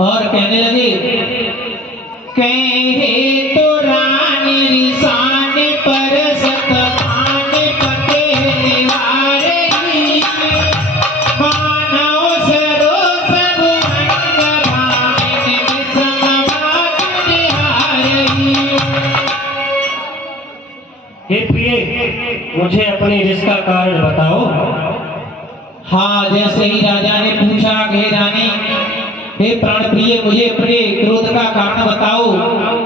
और कहने लगे, कहे तो रानी रिसान पर सतमान पते निवारही, मानव सरोस भुवंग भामिनी विषमवात निहारही। हे प्रिय, मुझे अपनी रिस का कारण बताओ। हाँ, जैसे ही राजा ने पूछा, हे रानी, हे प्राण प्रिय, मुझे अपने क्रोध का कारण बताओ,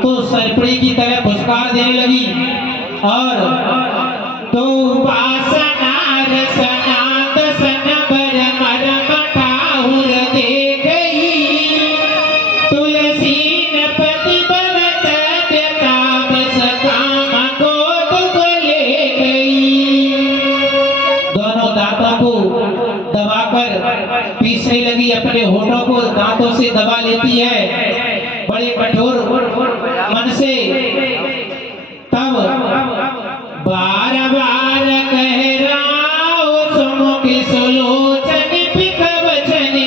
तो सरपड़ी की तरह फुसकार देने लगी और तो वासना रसना दसन बर मरम ठाहुर दे गई, तुलसी न पति बरत व्यताप सकाम को दुख ले गई। दोनों दांतों को दबाकर पीसने लगी, अपने होठों को दांतों से दबा लेती है बड़े कठोर मन से। तब बार बार कह राओ सुमुख सुलोचन पिक वचने,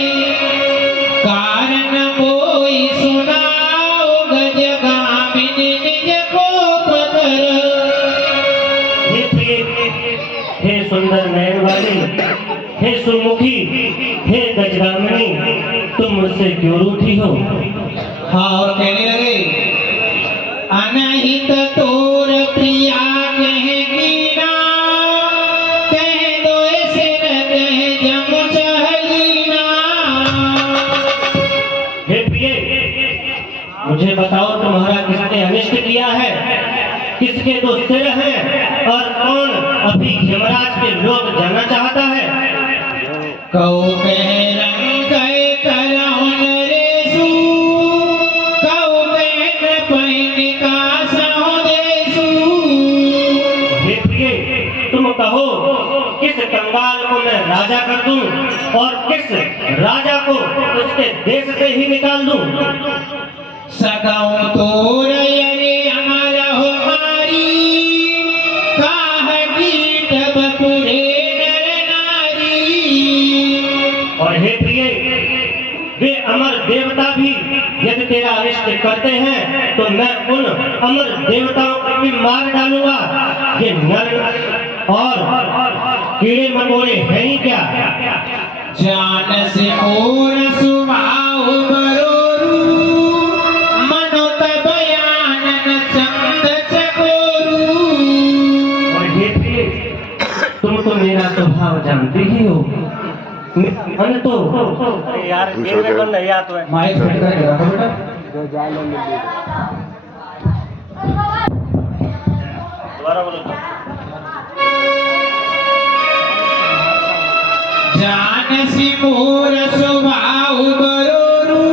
कारण कोई सुनाओ गज गामिनी निज कोप कर। हे प्रिय, हे सुंदर नयन वाली, हे सुमुखी, हे गजगामिनी, तुम मुझसे क्यों रूठी हो? हाँ, और कहने लगे, अनहित तोर प्रिया कहेगी ना, कह दो सिर कह जम चहलीना। हे प्रिय, मुझे बताओ तुम्हारा किसने अनिष्ट किया है, किसके दो सिर हैं और कौन अभी यमराज के लोग जानना चाहता है? कौ कह रंग गए करहुन रेसु, कौ कह पहिन का सहो देसु। हे प्रिय, तुम कहो किस कंगाल को मैं राजा कर दूं और किस राजा को उसके देश से ही निकाल दूं? सगाओ तोर यरे अमर हो मारी, काह गीत बपुरे नर नारी। और हे प्रिय, वे अमर देवता भी यदि तेरा अनिष्ट करते हैं तो मैं उन अमर देवताओं को भी मार डालूंगा। ये नर और कीड़े मकोड़े हैं ही क्या? जान से मोर सुभाव बरोरू, मनोत बयानन चंद चकोरू। और हे प्रिय, तुम तो मेरा स्वभाव जानती ही हो। मन तो यार नहीं आता है। माइक फिट करके रखो बेटा। दोबारा बोलो। जान सी मोर स्वभाव बरोरू,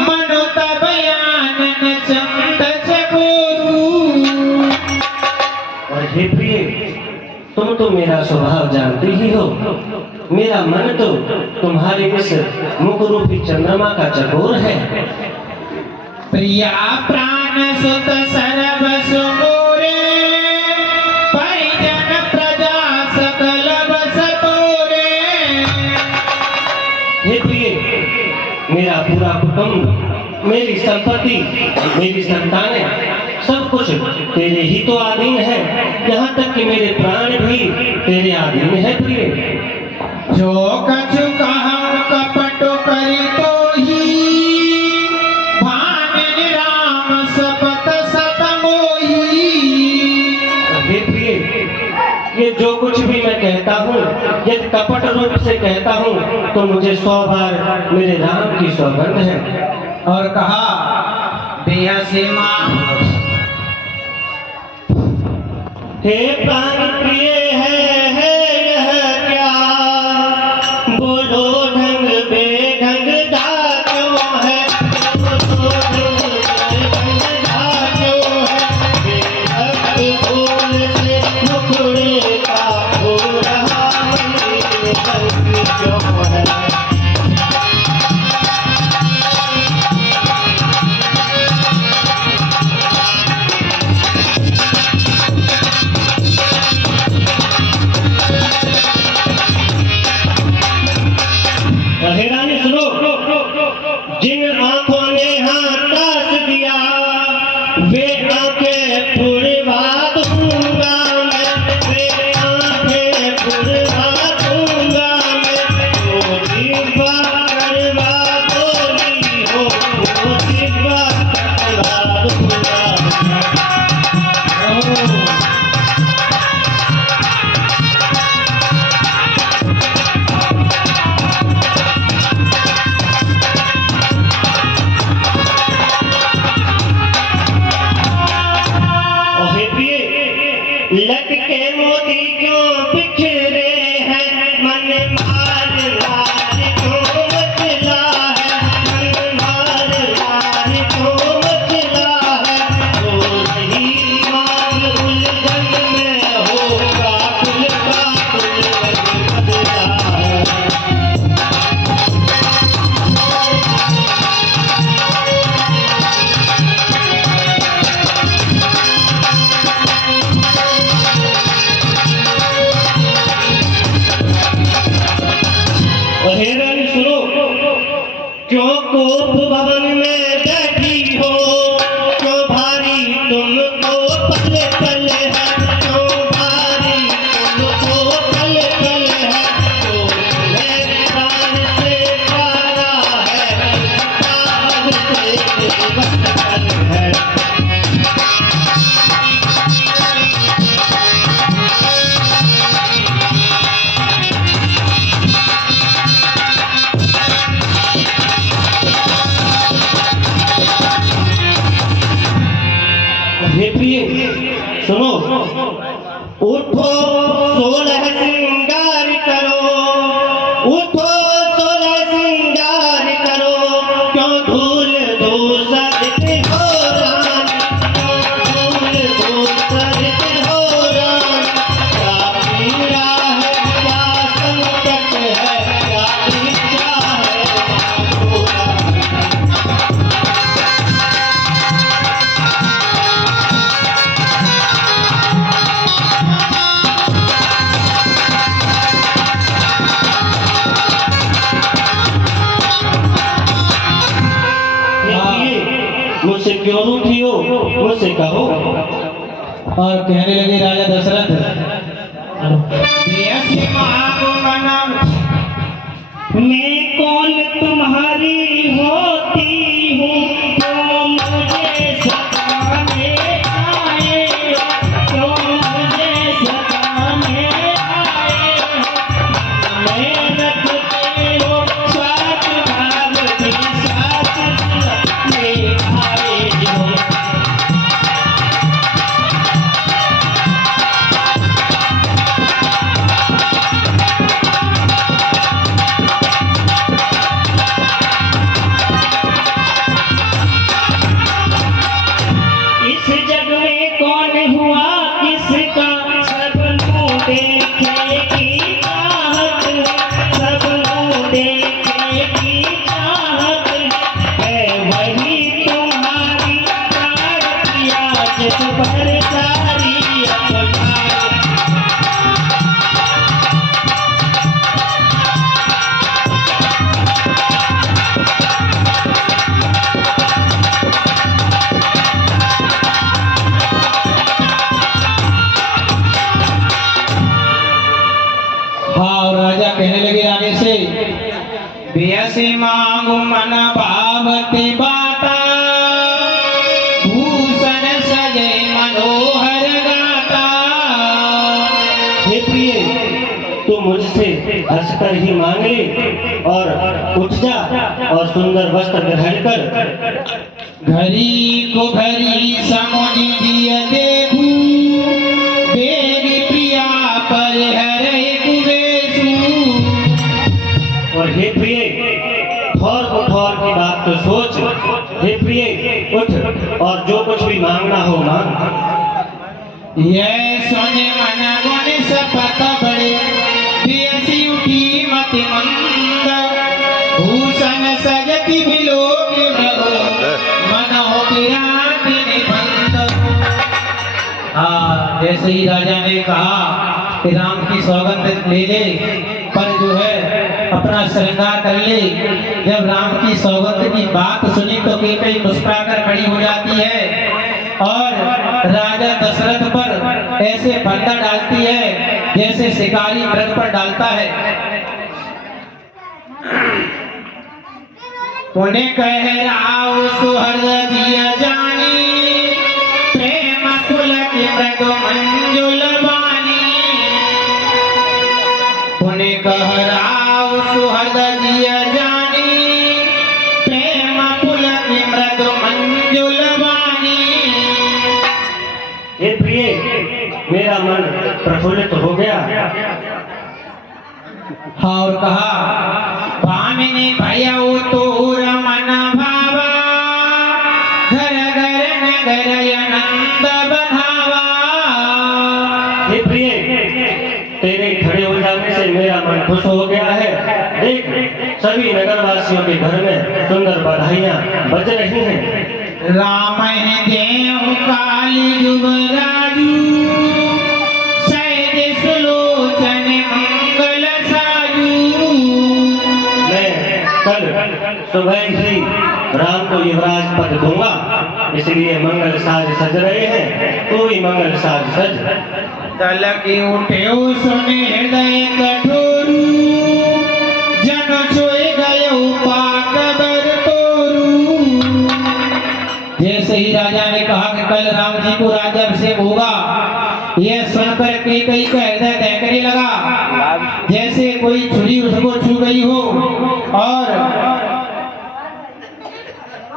मनोत बयानन चंद चकोरू। और हे प्रिय, तुम तो मेरा स्वभाव जानती ही हो। मेरा मन तो तुम्हारे इस मुख रूपी चंद्रमा का चकोर है। प्रिया प्राण सुत सरब सुमोरे, परिजन प्रजा सकल बस तोरे। हे प्रिय, मेरा पूरा कुटुंब, मेरी संपत्ति, मेरी संतानें, सब कुछ तेरे ही तो अधीन है। यहाँ तक कि मेरे प्राण भी तेरे अधीन है प्रिय। जो कछु कहम कपट करी तो ही, भामिनी राम सपत सत मोही। हे प्रिय, ये जो कुछ भी मैं कहता हूँ, यदि कपट रूप से कहता हूँ तो मुझे 100 बार मेरे राम की सौगंध है। और कहा, देह से मां। हे प्राण प्रिय है यह क्या, बोलो ढंग बेढंग दा क्यों है, बोलो ढंग बेढंग दा क्यों है, बेढंग बोल से मुखड़े का हो रहा है, ढंग क्यों है। हे रानी सुनो, जिन हे रानी सुनो, क्यों कोप भवन में बैठी हो, क्यों भारी तुमको पल पल है, क्यों भारी तुमको पल पल है, तो मेरे प्राण से प्यारा है, प्राण से बचपन है। हे प्रिय सुनो, उठो 16 श्रृंगार करो, उठो 16 श्रृंगार करो, क्यों धूल धूसरित हो रानी, क्यों धूल धूसरित हो रानी, क्या पीड़ा है क्या संकट है, क्या इच्छा है मुझसे क्यों रूठी हो, मुझसे कहो। और कहने लगे राजा दशरथ, मैं कौन तुम्हारी होती हूँ, क्यों मुझे सताने आए, क्यों मुझे सताने आए, मैं रखते हो साथ भाव के साथ ले आए हो। इस जग में कौन हुआ किसका, सब लोग देखे की चाहत, सब लोग देखे की चाहत है, वही तुम्हारी प्यार किया जिस पर सारी अपना। हाँ, और राजा कहने लगे रानी से, बेयसी मांगू मन भावते बाता, भूषण सजे मनोहर गाता। हे प्रिय, तू मुझसे हंसकर ही मांग ले और उठ जा और सुंदर वस्त्र ग्रहण कर। घड़ी को घड़ी समुझ दिया देखू, बेगी प्रिया पर हरे कुबेसू। और हे प्रिय, ठौर उठौर की बात तो सोच। हे प्रिय उठ और जो कुछ भी मांगना हो मांग। ये सोने मन गुण सपत बड़े, बेसी उठी मति मंद, भूषण सजति विलोक रहो, मनो किरात निबंध। जैसे ही राजा ने कहा कि राम की सौगंध ले ले, पर जो है अपना श्रृंगार कर ले। जब राम की सौगंध की बात सुनी तो कई मुस्कुराकर खड़ी हो जाती है और राजा दशरथ पर ऐसे फंदा डालती है जैसे शिकारी मृग पर डालता है। उन्हें कह राव सुहृद जिया जानी, प्रेम पुलक मृग मंजुल बानी। उन्हें कह राव सुहृद जिया जानी, प्रेम पुलक मृग मंजुल बानी। हे प्रिय, मेरा मन प्रफुल्लित हो गया। और कहा, भामिनी भयउ तोर मन भावा, घर घर नगर आनंद बधावा। हे प्रिय, तेरे खड़े हो जाने से मेरा मन खुश हो गया है। देख, सभी नगरवासियों के घर में सुंदर बधाइयाँ बज रही हैं। राम देव काली युवराजू, सहज सुलोचन मंगल साजू। कल सुबह ही राम को युवराज पद दूंगा, इसलिए मंगल साज सज रहे हैं, तू भी मंगल साज सज। दल की उठे सुने हृदय कठोरू, जन सोए गए पाकबर तोरू। जैसे ही राजा ने कहा कि कल राम जी को राज्याभिषेक होगा, यह सुनकर कैकेयी का हृदय दहकने लगा, जैसे कोई छुरी उसको छू गई हो। और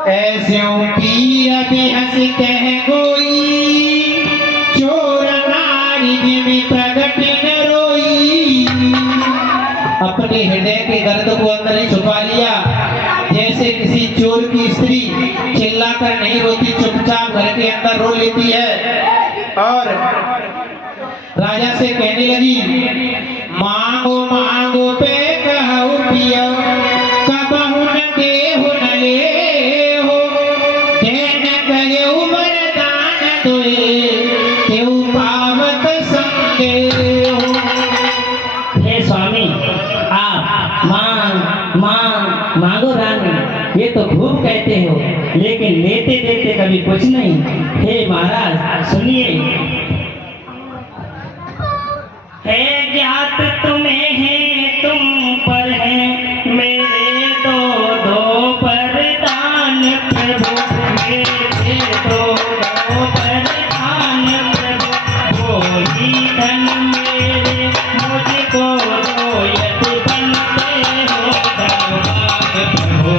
ऐसे की अभी हंसते हैं कोई, चोर नारी जिमी प्रगट न रोई। अपने हृदय के दर्द को अंदर ही छुपा लिया, जैसे किसी चोर की स्त्री चिल्लाकर नहीं रोती, चुपचाप घर के अंदर रो लेती है। और राजा से कहने लगी, मांगो मांगो पे कहूँ पियो, कबहु न देहु न लेहो, देन करेउ वरदान दोए, तेउ पावत संदेहो। हे स्वामी, आप मांगो रानी, ये तो खूब कहते हो, लेकिन लेते देते कभी कुछ नहीं। हे महाराज सुनिए। है ज्ञात तुम्हें है तुम पर है मेरे दो दो वरदान प्रभु, मेरे दो दो वरदान प्रभु। वो ही धन मेरे मुझको दो, यदि बनते हो धनवान प्रभु।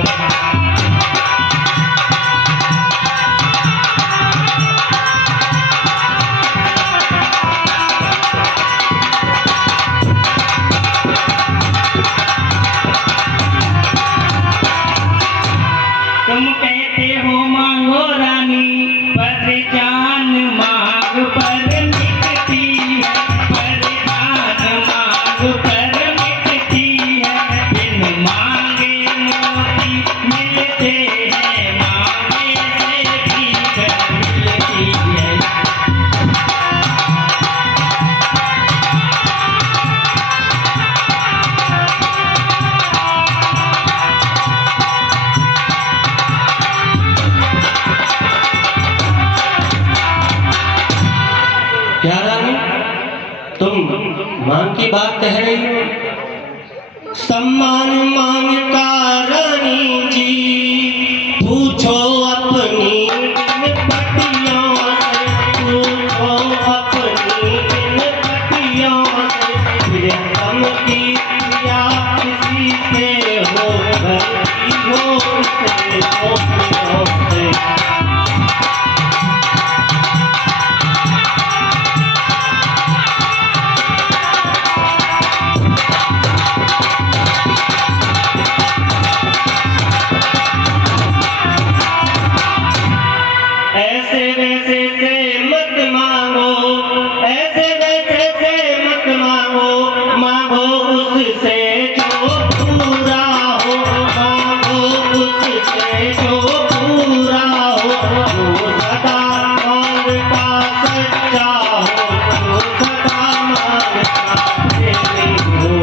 तुम कहते हो मांगो रानी, पर जान मांग पर मिटती है, पर जान मांग पर मिटती है। बिन मांगे मोती मिलते हैं, मांगे से भीख मिलती है। क्या रानी, तुम मांग की बात कह रही हो? सम्मान मांगता रानी जी, पूछो अपनी विनपतियों से, पूछो अपनी विनपतियों से। प्रियतम की प्रिया किसी से हो, भरती हो से गोपियों से। ऐसे वैसे से मत मांगो, ऐसे वैसे से मत मांगो, मांगो उससे जो पूरा हो, मांगो उससे जो पूरा हो। जो सदा मांगता सच्चा हो, जो सदा मांगता प्रेमी हो।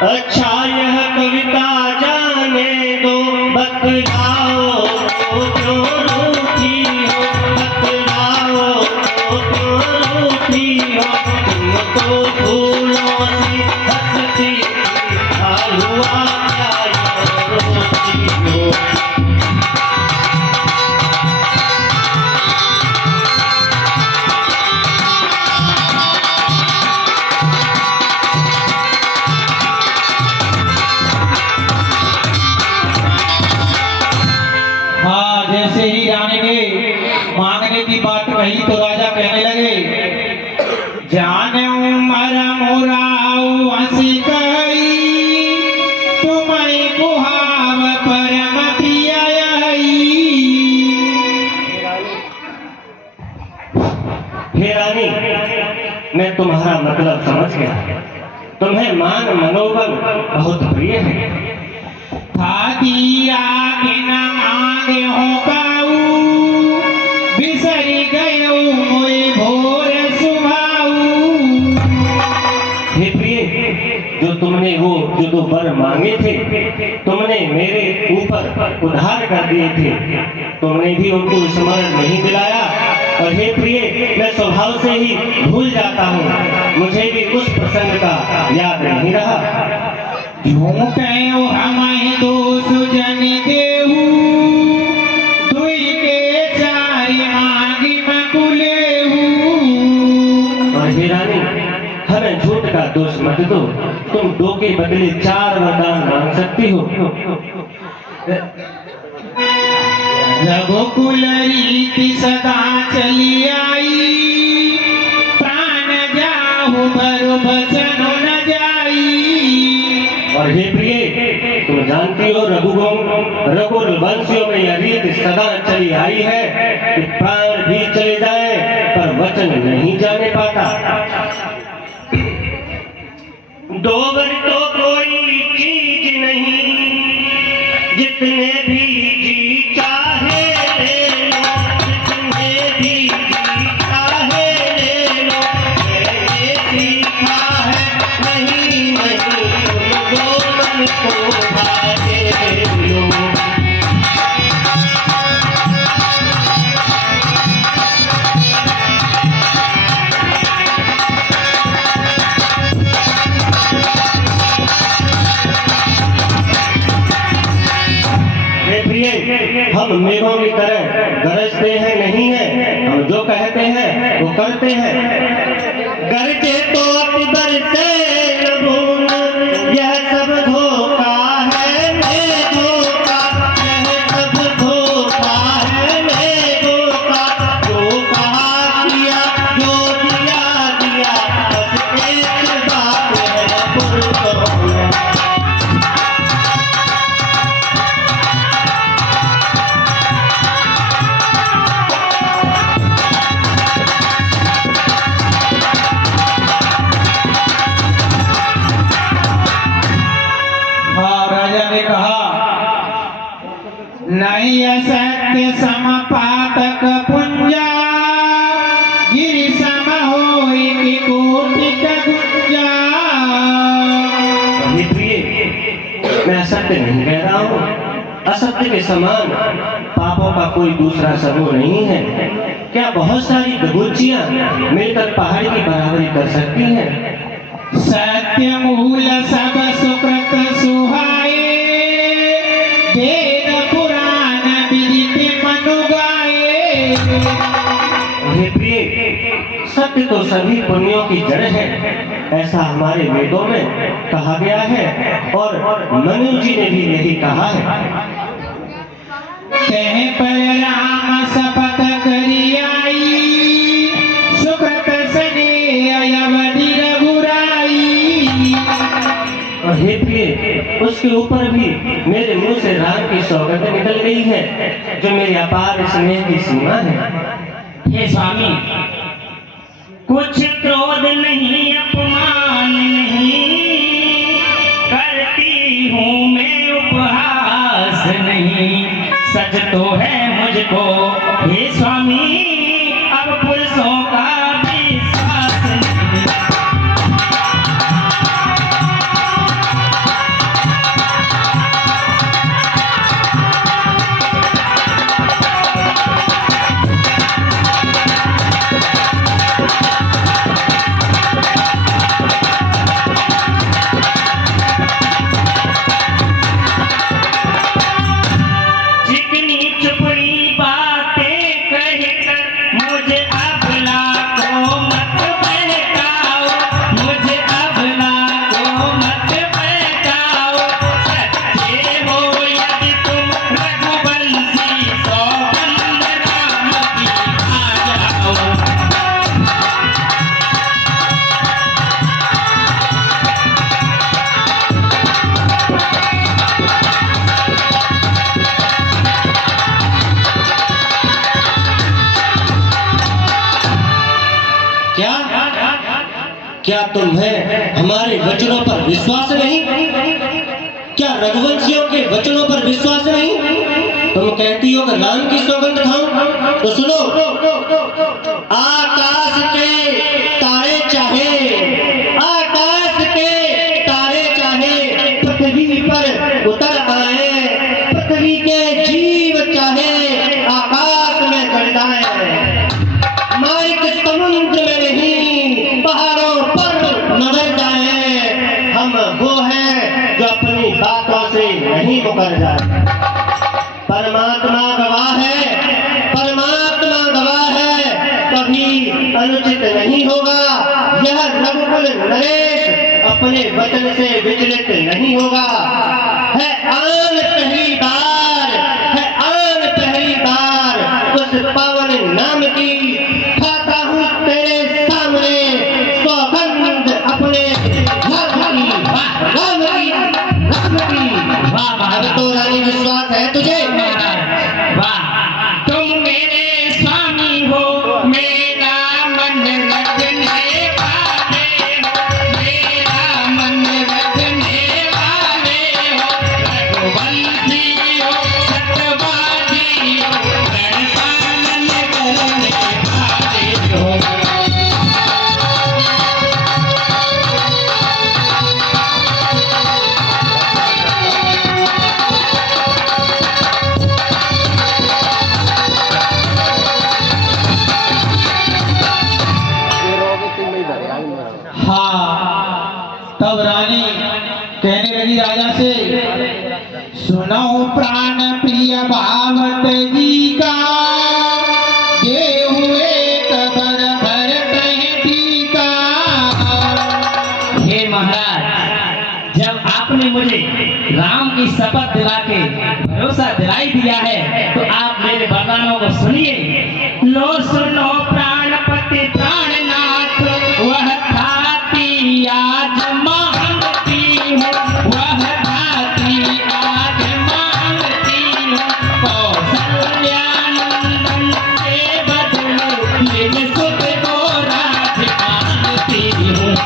अच्छा यह कविता जाने दो, बतलाओ तो क्यों रूठी हो, बतलाओ तो क्यों रूठी हो। तुम तो फूलों सी हंसती थी, हाल हुआ क्या ये रोती हो। जैसे ही रानी ने मांगने की बात कही तो राजा कहने लगे, जाने उमर मोराऊ हंसी गई, तुम्हें गुहाव परम पियाई। हे रानी, मैं तुम्हारा मतलब समझ गया। तुम्हें मान मनोबल बहुत प्रिय है, तीरा के न मांगे हो काऊ बिसरी गयो मोई भोर सुभाऊ। हे प्रिय, जो तुमने वो जो दो वर मांगे थे, तुमने मेरे ऊपर उधार कर दिए थे, तुमने भी उनको स्मरण नहीं दिलाया। और हे प्रिय, मैं स्वभाव से ही भूल जाता हूँ, मुझे भी उस प्रसंग का याद नहीं रहा। यूं कहो हमारे दोष जन देहू दुई के चारि मांगी मकुलेहू। और हे रानी, हमें झूठ का दोष मत दो, तुम दो के बदले 4 वरदान मांग सकती हो। रघुकुल रीति सदा चली आई प्राण जाहु भरु बचन न जाई। और हे प्रिय, तुम जानती हो रघुकुल वंशियों में यह रीत सदा चली आई है कि प्राण भी चले जाए पर वचन नहीं जाने पाता। दो वर तो कोई चीज नहीं, जितने भी जी चाहे ले लो, जितने भी जी चाहे ले लो। मैंने सीखा है नहीं तुम जो मन को भाए लो। हम मेघों की तरह गरजते हैं नहीं है, हम जो कहते हैं वो करते हैं। गरजे तो अति बरसे न बूंद, यह सब धोखा है मेघों का, यह सब धोखा है मेघों का। जो कहा किया, जो दिया दिया, बस एक बात है पुरखों में। नहीं असत्य समपातक पुंजा गिरि सम होई कि कोटिक गुंजा। हे प्रिय, मैं असत्य नहीं कह रहा हूँ, असत्य के समान पापों का कोई दूसरा समूह नहीं है। क्या बहुत सारी दबूचियां मिलकर पहाड़ की बराबरी कर सकती हैं? सत्य मूल सब सुकृत सुहाए वेद पुराण विदित मनु गाए। हे प्रिय, सत्य तो सभी पुण्यों की जड़ है, ऐसा हमारे वेदों में कहा गया है और मनु जी ने भी यही कहा है। कह पर राम शपथ करी आई सुकृत सने अयवधि रघुराई। और हे प्रिय, उसके ऊपर भी मेरे मुंह से राम की सौगंध निकल गई है, जो मेरी अपार स्नेह की सीमा है। हे स्वामी, कुछ क्रोध नहीं, अपमान नहीं, करती हूँ मैं उपहास नहीं। सच तो है मुझको हे स्वामी, अब पुरुषों का विश्वास नहीं। क्या तुम्हें हमारे वचनों पर विश्वास नहीं? क्या रघुवंशियों के वचनों पर विश्वास तुम कहती हो कि राम की सौगंध खाऊं, तो सुनो, आकाश के तारे चाहे, आकाश के तारे चाहे पृथ्वी पर उतर आए, पृथ्वी के जीव चाहे आकाश में चढ़ जाए, माइक समुद्र में नहीं पहाड़ों पर नजर जाए, हम वो हैं जो अपनी बातों से नहीं मुकर जाए। परमात्मा गवाह है, परमात्मा गवाह है, कभी अनुचित नहीं होगा, यह रघुकुल नरेश अपने वचन से विचलित नहीं होगा। है आन पहली बार, है आन पहली बार उस पावन नाम की, खाता हूँ तेरे सामने सौगंध अपने राम की, राम की, राम की। अब तो रानी विश्वास है तुझे? वाह, तुम मेरे स्वामी हो, मेरा मन रखने वाले हो, मेरा मन रखने वाले हो, रघुवंशी हो, सत्यवादी हो, रण पालन करने वाले हो। हाँ, तब रानी कहने लगी राजा से, सुनो प्राण प्रिय भावत जी का, ये हुए कबर भर कहती का। हे महाराज, जब आपने मुझे राम की शपथ दिला के भरोसा दिलाई दिया है, तो आप मेरे वरदानों को सुनिए। लो सुनो प्राणपति प्राणनाथ, वह धाती आज मांगती हूँ, वह धाती आज मांगती हूँ, कौशल्या नंदन के बदले निज सुत को राज मांगती हूँ।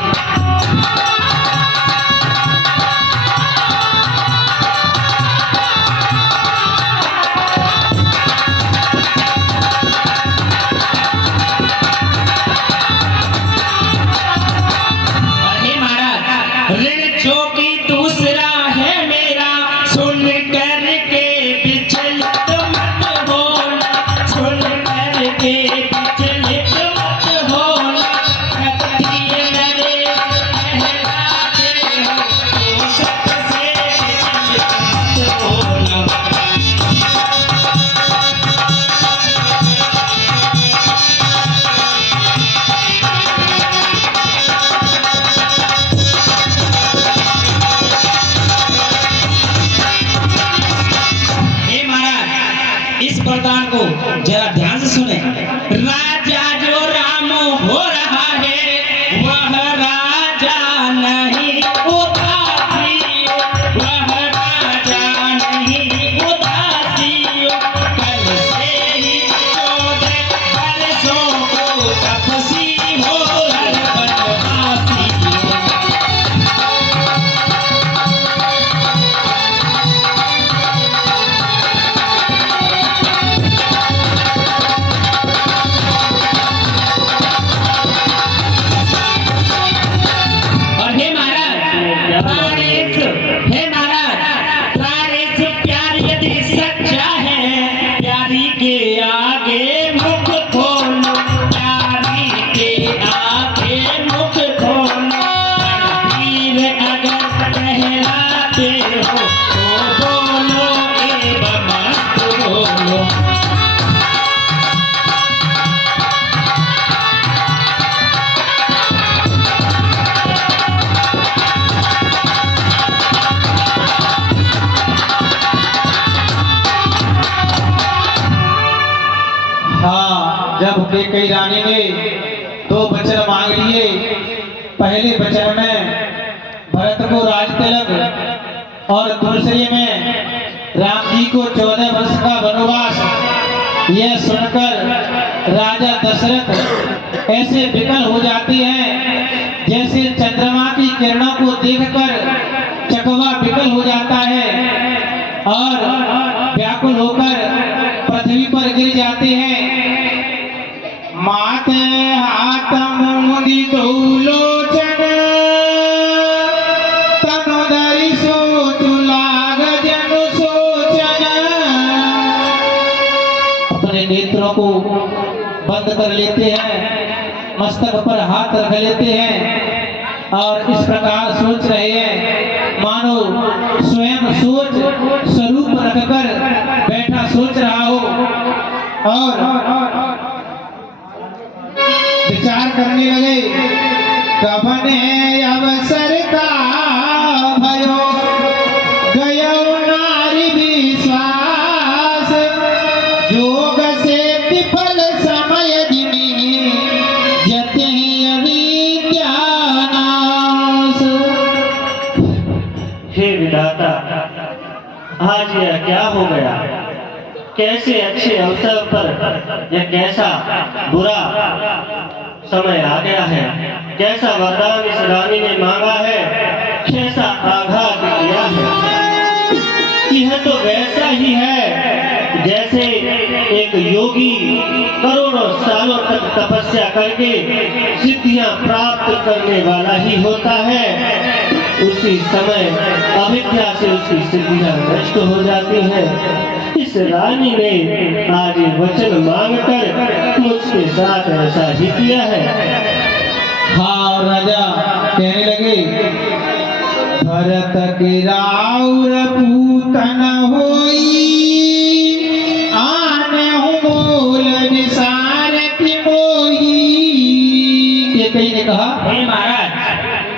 ऋण जो कि दूसरा है मेरा, सुन कर के विचलित मत होना, सुन कर के विचलित मत होना, क्षत्रिय नरेश कहलाते हो, तो सबसे विचलित मत होना। इस वरदान को जरा ध्यान से सुने। राजा जो राम हो रहा है, वह राजा नहीं उदासी, वह राजा नहीं उदासी, कल से ही 14 वर्षों को तपसी हो हर बनवासी। हे महाराज, प्राणेश प्यार यदि सच्चा है, प्यारी के आगे मुख खोलो, प्यारी के आगे मुख खोलो, रणवीर अगर कहलाते हो, तो बोलो एवं मस्त बोलो। हाँ, जब कैकेयी रानी ने 2 वचन मांग लिए। पहले वचन में भरत को राज तिलक और दूसरे में राम जी को 14 वर्ष का वनवास। यह सुनकर राजा दशरथ ऐसे विकल हो जाते हैं जैसे चंद्रमा की किरणों को देखकर चकवा विकल हो जाता है और व्याकुल होकर बंद कर लेते हैं, मस्तक पर हाथ रख लेते हैं और इस प्रकार सोच रहे हैं मानो स्वयं सोच स्वरूप रखकर बैठा सोच रहा हो और विचार करने लगे। कवन है अवसर का भयो गयो नारी विश्वास योग से विफल समय जिनी जते अविद्या नाश। हे विधाता, आज यह क्या हो गया? कैसे अच्छे अवसर पर यह कैसा बुरा समय आ गया है? कैसा वरदान इस रानी ने मांगा है, कैसा आघात किया है। यह तो वैसा ही है जैसे एक योगी करोड़ों सालों तक तपस्या करके सिद्धियां प्राप्त करने वाला ही होता है। उसी समय अविद्या से उसकी सिद्धियां नष्ट हो जाती हैं। इस रानी ने आज वचन मांगकर मुझके साथ ऐसा ही किया है। हाँ, राजा कहने लगे भरत के राउर पूतन होई आने मोल निसार की मोही। ये कहीं ने कहा, हे महाराज,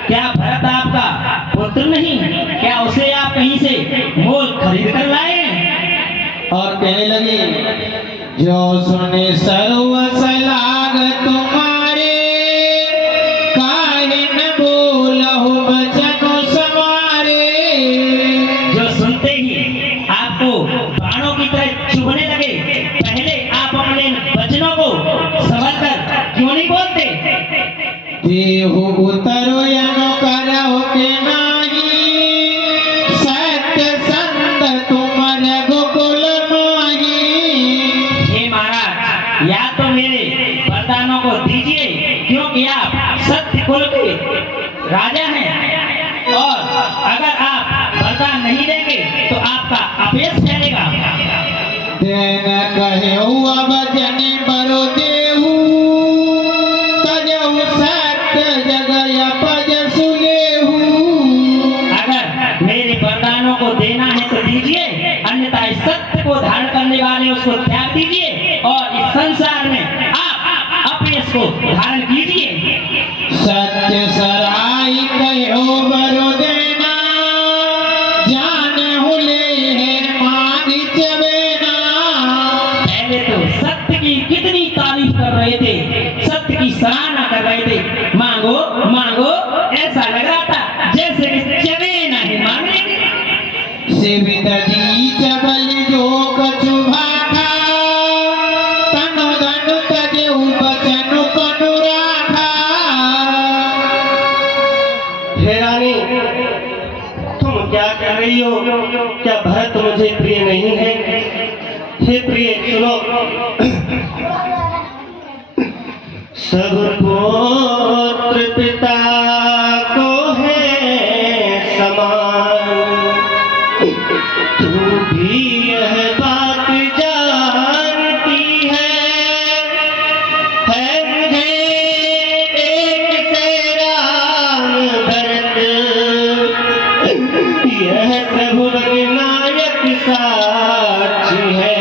क्या भरत आपका पुत्र नहीं? क्या उसे आप कहीं से मोल खरीद कर लाए हैं? और कहने लगे जो सुने सर्व सलाग तुम्हारे काहे न बोलहु बचनो समारे। जो सुनते ही आपको बाणों की तरह चुभने लगे, पहले आप अपने वचनों को संभल कर क्यों नहीं बोलते? देहु उतरो यनो करहु के नाही सत्य संत तुम्हारे गोकुल माही। हे महाराज, या तो मेरे वरदानों को दीजिए, क्योंकि आप सत्य कुल के राजा हैं, और अगर आप वरदान नहीं देंगे तो आपका अपयश फैलेगा। तेन कहु अब जनि बरो देहु तजहु सत्य जगय पज सुलेहु। अगर मेरे वरदानों को देना है तो दीजिए, अन्यथा इस सत्य को धारण करने वाले उसको त्याग दीजिए और इस संसार में आप अपने इसको धारण कीजिए। सत्य सराई कहो बरो देना जाने हुले है मान चवेना। पहले तो सत्य की कितनी तारीफ कर रहे थे, सत्य की सराहना कर रहे थे, मांगो मांगो, ऐसा लग रहा था जैसे कि चवेना ही मांग लेंगे। सेवित दी जबल जो कछु भाखा तनु धनु तजेउ बचनु कनु राखा। हे रानी, तुम क्या कह रही हो? क्या भरत मुझे प्रिय नहीं है? हे प्रिय, सुनो। सब पुत्र पिता को है समान, तू भी यह बात जानती है मुझे एक से राम भरत, यह प्रभु नायक साक्षी है।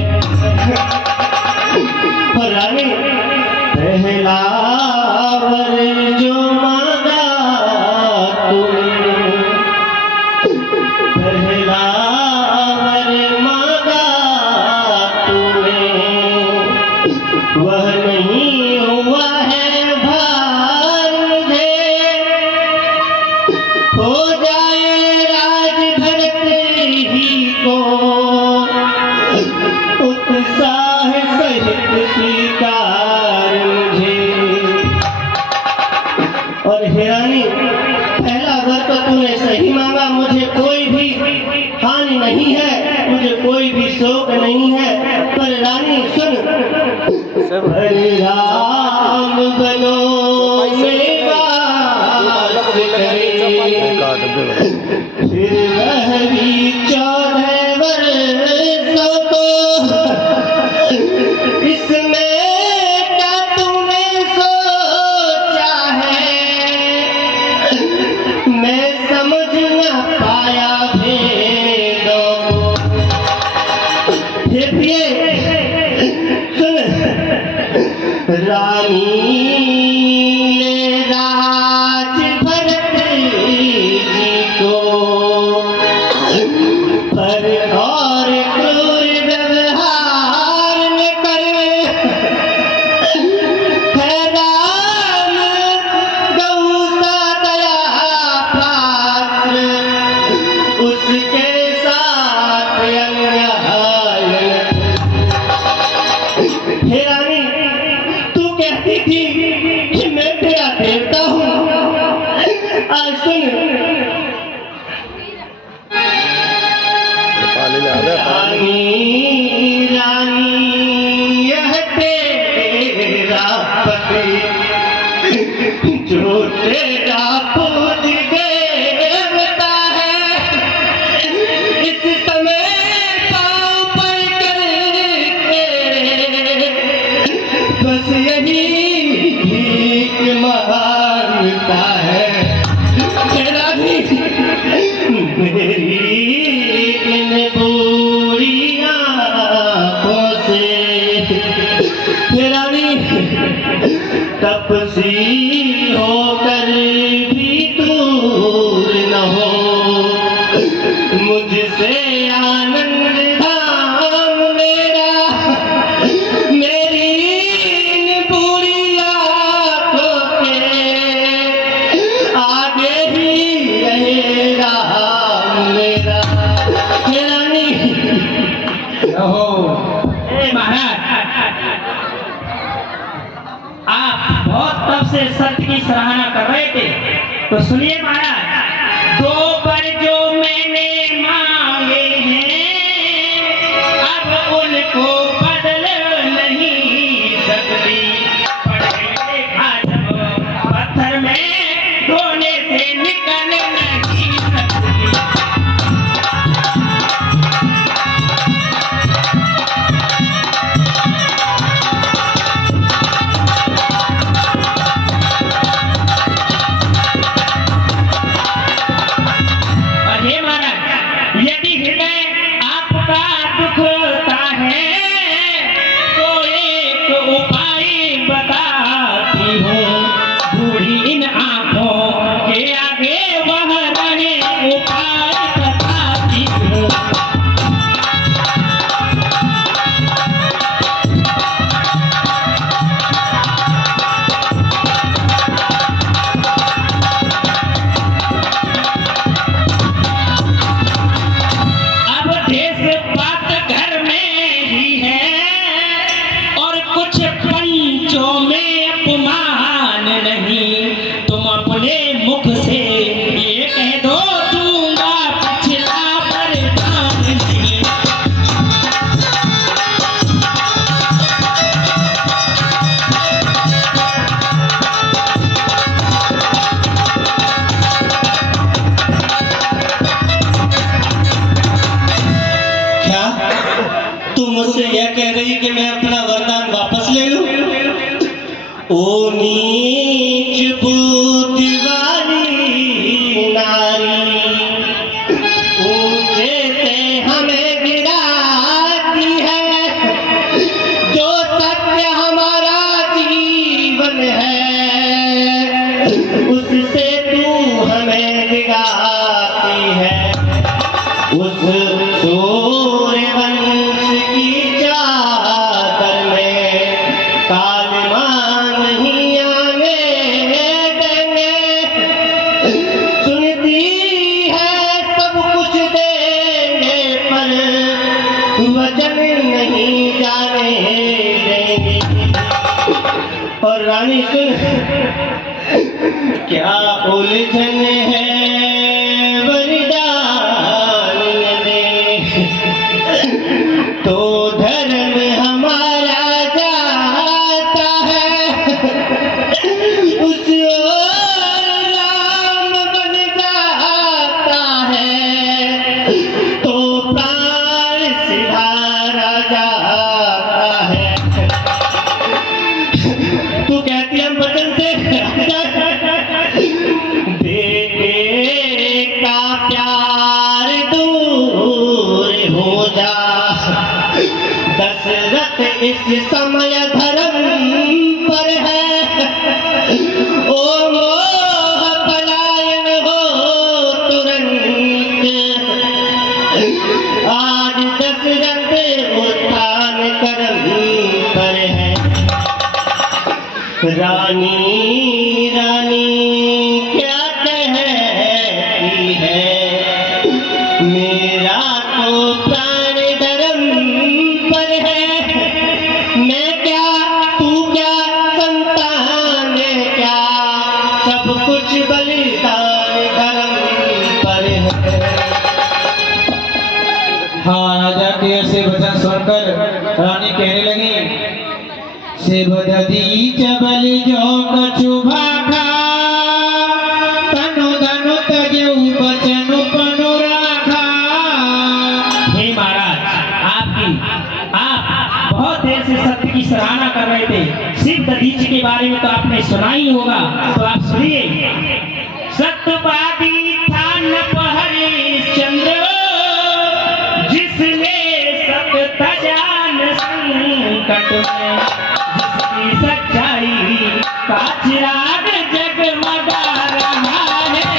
रानी, पहला वर जो मांगा तूने, पहला वर मांगा तूने, वह नहीं हुआ है भार मुझे। हो जाए राज भरत ही को उत्साह सहित स्वीकार मुझे। और हे रानी, पहला वर तो तूने सही मांगा, मुझे कोई भी हानि नहीं है, मुझे कोई भी शोक नहीं है। पर रानी सुन, राम बनो मेरा करे, फिर वह भी 14 वर्षों को इसमें रानी ने राज भरत जी को पर और क्रूर व्यवहार में कर हैरान गौ सा दया पात्र उसके साथ अन्याय। हे रानी, तू कहती थी कि मैं तेरा देवता हूँ, आज सुन रानी रानी यह तेरा पति जो तेरा पूज देवता है, इस समय पाँव पर करके बस यही भीख मांगता है। रानी मेरी इन बुरी आँखों से रानी तपसी होकर भी दूर न हो, मुझसे आनंद धाम मेरा मेरी इन बुरी आँखों के आगे ही रहेगा मेरा। हे रानी महाराज, आप बहुत तब से सत्य की सराहना कर रहे थे, तो सुनिए महाराज, दो पर जो मैंने मांगे हैं अब उनको बदल नहीं सकती। पत्थर में धोने से निकल नहीं सकती। यदि हृदय आपका दुखता है तो एक उपाय बताती हूँ, बूढ़ी इन आँखों के आगे वह रहे उपाय बताती हूँ। मुख से ये कह दो दूंगा पिछला वरदान नहीं। क्या तुम मुझसे यह कह रही कि मैं अपना वरदान वापस ले लूं? ओ नीच बुद्धि वाली नारी, ऊंचे से हमें गिराती है, जो सत्य हमारा जीवन है उससे तू हमें गिराती है। उस सूर्य वंश की चादर में कालिमा नहीं आने देंगे, सुनती है सब कुछ देंगे पर वचन नहीं जाने देंगे। और रानी सुन, क्या उलझन है वरदान में, तो धर्म हमारा जाता है, उस ओर राम बन जाता है, तो प्राण सिधारा जाता है। तू कहती हम वचन से बेटे का प्यार दूर हो जा, दशरथ इस समय धर्म पर आज दशरथ उत्थान करम पर है। रानी रानी क्या कहती है, मेरा तो प्राण धर्म पर है। मैं क्या तू क्या संतान क्या, सब कुछ बलिदान धर्म पर है। हाँ, राजा के ऐसे वचन सुनकर रानी कहने लगी, शिव दधी चबल जो कछु भाखा, तनु धनु तजऊ बचन पनु राखा। हे महाराज, आप बहुत देर से सत्य की सराहना कर रहे थे। शिव दधीच के बारे में तो आपने सुना ही होगा, तो आप सुनिए। सत्यवादी था नरहरिश्चंद्र, जिसने सत्य तजान संकट में, जिसकी सच्चाई का चिराग जगमगा रहा है।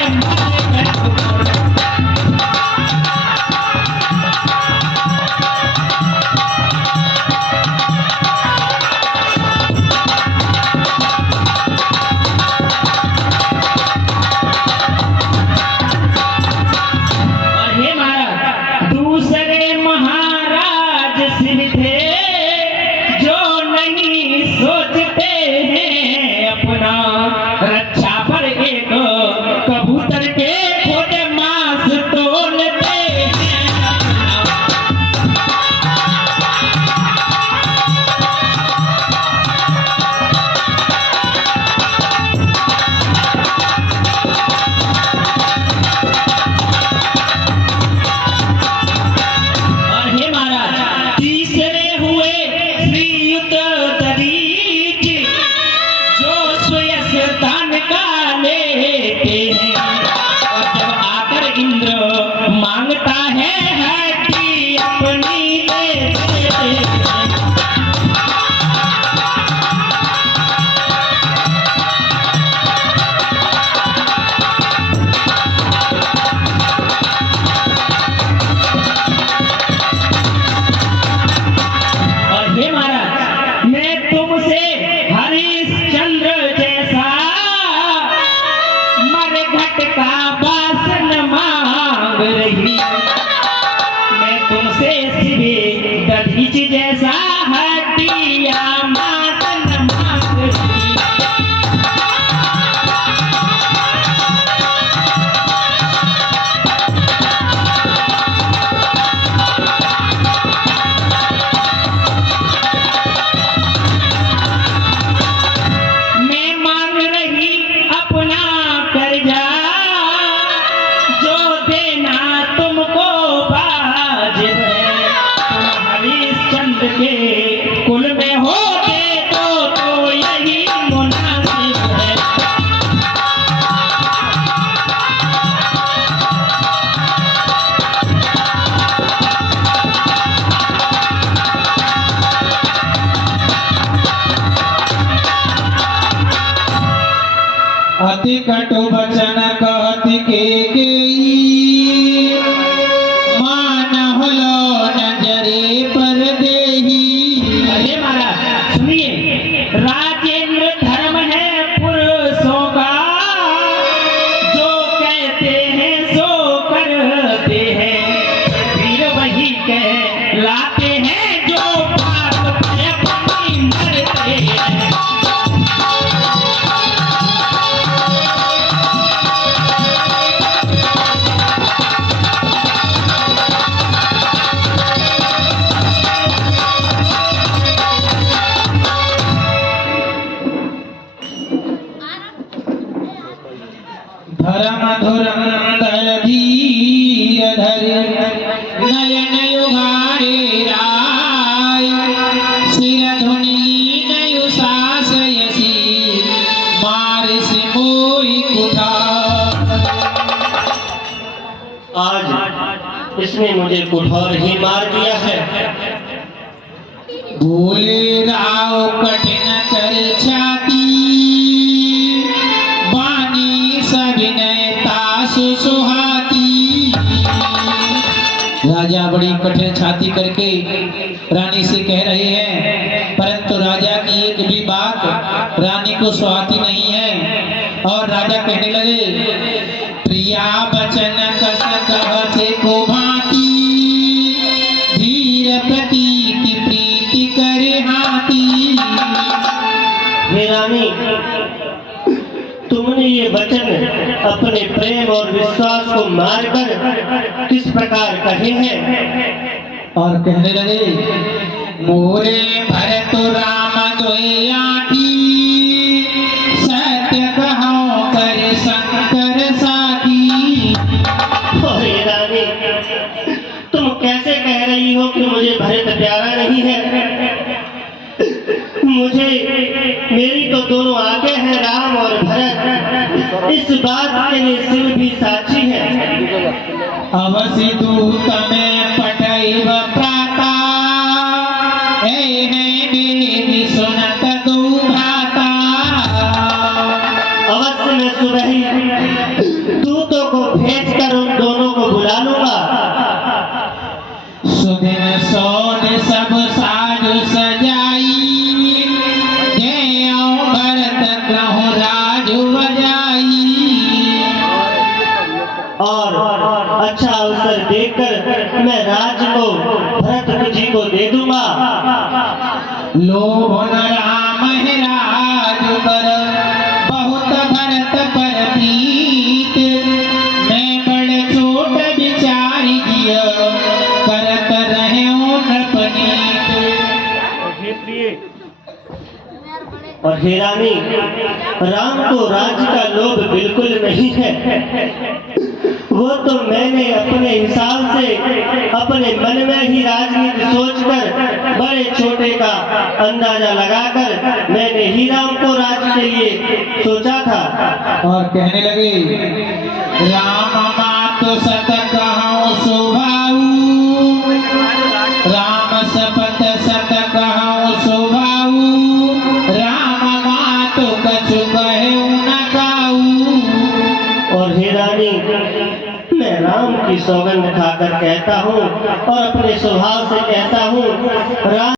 दूसरे महाराज शिव थे, जो नहीं सोचते हैं अपना रक्षा पर, एक कबूतर के खुद मांस तोलते हैं। तीसरे हुए श्रीयुत दधीच, जो स्वयं का लेते हैं, और जब आकर इंद्र मांगता है हड्डी अपनी देते हैं। हे महाराज, मैं तुमसे हरिश्चंद्र जैसा मरघट का वासन मांग रही, मैं तुमसे शिव दधीच जैसा हड्डिया वासन मांग रही। के कुल में होते तो यही मुनासिब है। अति कटु वचन कहति के मान हलो नजरे पर देही। अरे महाराज सुनिए, राजेंद्र धर्म है पुरुषों का, जो कहते हैं सो करते हैं, फिर वही कहलाते हैं जो बात पे अपनी मरते हैं। धर्म धुरम दल धीर धर नयन युगारे राय, सिर धुनि नयु सासयसी मार से मोहि कुठार। आज इसने मुझे कुठार ही मार दिया है। बोले राव कठिन कर छाती, राजा बड़ी कठिन छाती करके रानी से कह रहे हैं, परंतु राजा की एक भी बात रानी को सुहाती नहीं है। और राजा कहने लगे, प्रिया बचन कस कहसे को भांति, धीर प्रतीति प्रीति करे हाथी। हे रानी, तुमने ये वचन अपने प्रेम और विश्वास को मारकर किस प्रकार कहे हैं? और कहने लगे, मोरे भरत राम दोए आठी, सत्य कहो कर शंकर साथी। हे रानी, तुम कैसे कह रही हो कि मुझे भरत प्यारा नहीं है? मुझे, मेरी तो दोनों आंखें हैं, राम और भरत। इस बात के लिए शिव भी साक्षी है। अवसि दूत में पठैव प्राता, देवी सुनत दो भ्राता। अवश्य मैं सुबह ही दूतों को भेजकर उन दोनों को बुला लूंगा। सुदिन सोन सब साज सजाई, भरत कहूँ राजु बजाई। और अच्छा अवसर देखकर मैं राज को भरत जी को दे दूंगा। लोभ न राम है राजु कर, बहुत भरत पर प्रीत। मैं बड़ छोट विचारी जिय, करत रहे नृपनीत। और हे रानी, राम को राज्य का लोभ बिल्कुल नहीं है। वो तो मैंने अपने हिसाब से अपने मन में ही राजनीति सोचकर बड़े छोटे का अंदाजा लगाकर मैंने ही राम को राज्य के लिए सोचा था। और कहने लगे, राम मातु सत कहूँ सुभाऊ, राम सपत सत कहूँ सुभाऊ। राम मातु कछु कहूँ न काऊ। और हे रानी, मैं राम की सौगंध खाकर कहता हूँ और अपने स्वभाव से कहता हूँ, राम